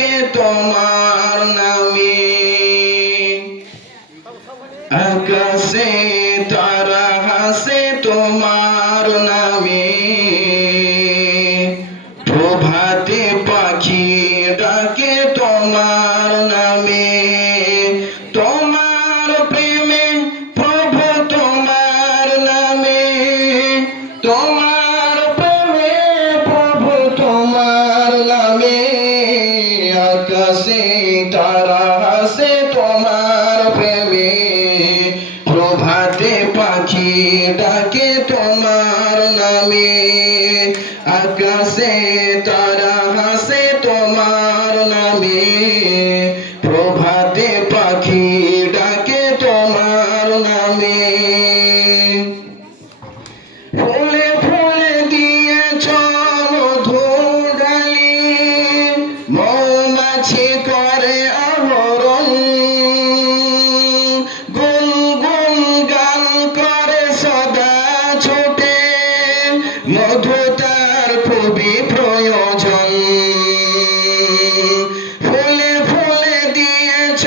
ডাকে তোমার নামে আকাশে তারা হাসে তোমার নামে প্রভাতে পাখি ডাকে তোমার নামে তোমার প্রেমে প্রভু তোমার নামে তোমার প্রেমে প্রভু তোমার নামে আকাশে তারা হাসে তোমার প্রেমে প্রভাতে পাখি ডাকে তোমার নামে আকাশে তারা হাসে তোমার নামে প্রভাতে পাখি ডাকে তোমার নামে ফুলে ফুলে দিয়েছ মধুর ডালি মৌমাছি করে আহরণ গুনগুন গান করে সদা ছোটে মধু তার খুবই প্রয়োজন ফুলে ফুলে দিয়েছ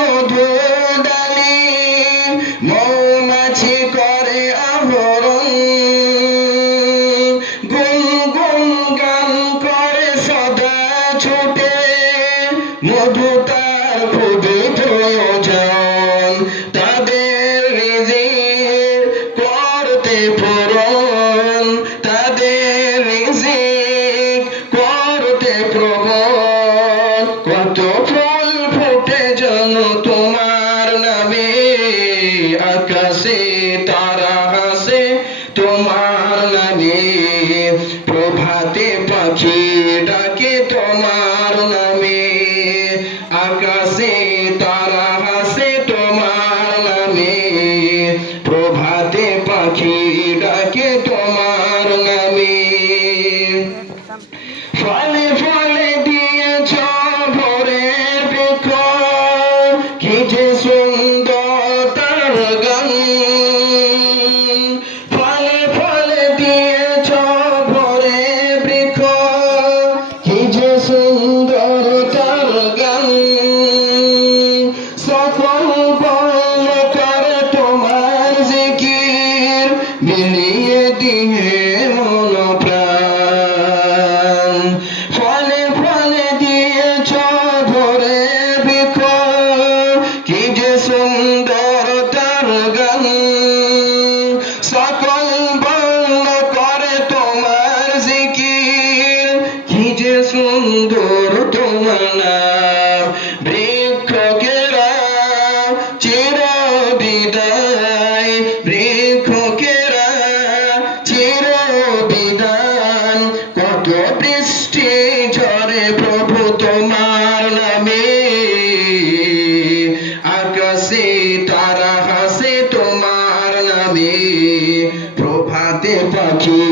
মধুর ডালি মৌমাছি করে আহরণ গুনগুন গান করে সদা ছোটে মধু তার খুবই প্রয়োজন তাদের রিজিক করতে পূরণ তাদের রিজিক করতে প্রবণ কত ফুল ফুটে যেন তোমার নামে আকাশে তারা হাসে তোমার নামে প্রভাতে পাখি ডাকে তোমার নামে আকাশে তারা হাসে তোমার নামে প্রভাতে পাখি ডাকে তোমার নামে ফলে ফলে দিয়েছ ভোরের বৃক্ষ কি যে সুন্দর তার গান ফলে ফলে দিয়েছ ভোরের বৃক্ষ কি যে সুন্দর তার গান সকল বর্ণ করে তোমার জিকির মিলিয়ে দিয়ে মন প্রাণ ফলে ফলে দিয়েছ ভোরে বৃক্ষ কি যে সুন্দর তার গান সকল বর্ণ করে তোমার জিকির কি যে সুন্দর তোমার নাম বৃক্ষকেরা চির বিদায় বৃক্ষকেরা চির বিদান কত বৃষ্টি ঝরে প্রভু তোমার নামে আকাশে তারা হাসে তোমার নামে প্রভাতে পাখি